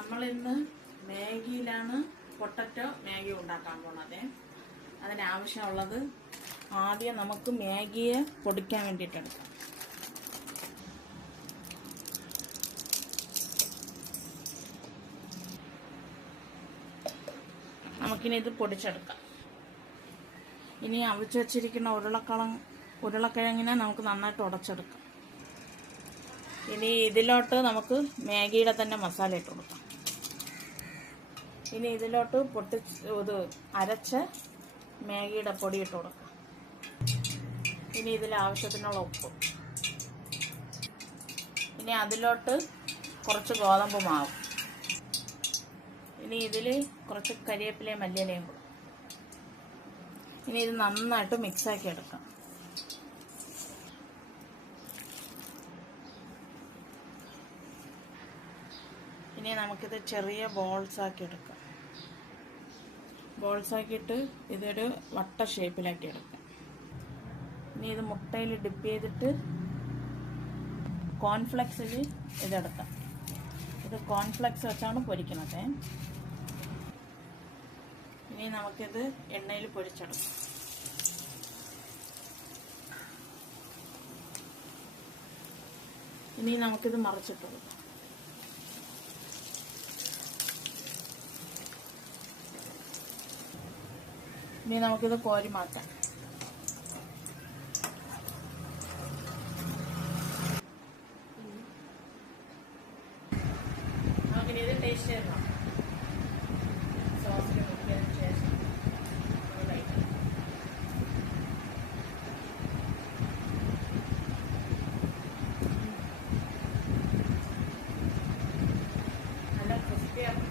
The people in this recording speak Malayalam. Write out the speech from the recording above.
നമ്മളിന്ന് മാഗിയിലാണ് പൊട്ടറ്റോ മാഗി ഉണ്ടാക്കാൻ പോണത്. അതിനാവശ്യമുള്ളത് ആദ്യം നമുക്ക് മാഗിയെ പൊടിക്കാൻ വേണ്ടിയിട്ടെടുക്കാം. നമുക്കിനി ഇത് പൊടിച്ചെടുക്കാം. ഇനി അവിച്ച് വെച്ചിരിക്കുന്ന ഉരുളക്കിഴങ്ങിനെ നമുക്ക് നന്നായിട്ട് ഉടച്ചെടുക്കാം. ഇനി ഇതിലോട്ട് നമുക്ക് മാഗിയുടെ തന്നെ മസാല ഇട്ട് കൊടുക്കാം. ഇനി ഇതിലോട്ട് ഇത് അരച്ച മാഗിയുടെ പൊടി ഇട്ട് കൊടുക്കാം. ഇനി ഇതിൽ ആവശ്യത്തിനുള്ള ഉപ്പ്. ഇനി അതിലോട്ട് കുറച്ച് ഗോതമ്പ് മാവ്. ഇനി ഇതിൽ കുറച്ച് കരിവേപ്പിലയും മല്ലിയിലയും കൊടുക്കും. ഇനി ഇത് നന്നായിട്ട് മിക്സാക്കി എടുക്കാം. ഇനി നമുക്കിത് ചെറിയ ബോൾസാക്കി എടുക്കാം. ബോൾസാക്കിയിട്ട് ഇതൊരു വട്ട ഷേപ്പിലാക്കി എടുക്കാം. ഇനി ഇത് മുട്ടയിൽ ഡിപ്പ് ചെയ്തിട്ട് കോൺഫ്ലെക്സിൽ ഇതെടുക്കാം. ഇത് കോൺഫ്ലെക്സ് വെച്ചാണ് പൊരിക്കുന്നത്. ഇനി നമുക്കിത് എണ്ണയിൽ പൊരിച്ചെടുക്കാം. ഇനി നമുക്കിത് മറിച്ചിട്ട് കൊടുക്കാം. ഇനി നമുക്കിത് കോരി മാറ്റാം. നമുക്കിനി ഇത് ടേസ്റ്റ് ചെയ്യണം. സോസിൽ മുക്കിയതിന് ശേഷം കഴിക്കാം. നല്ല ക്രിസ്പിയാണ്.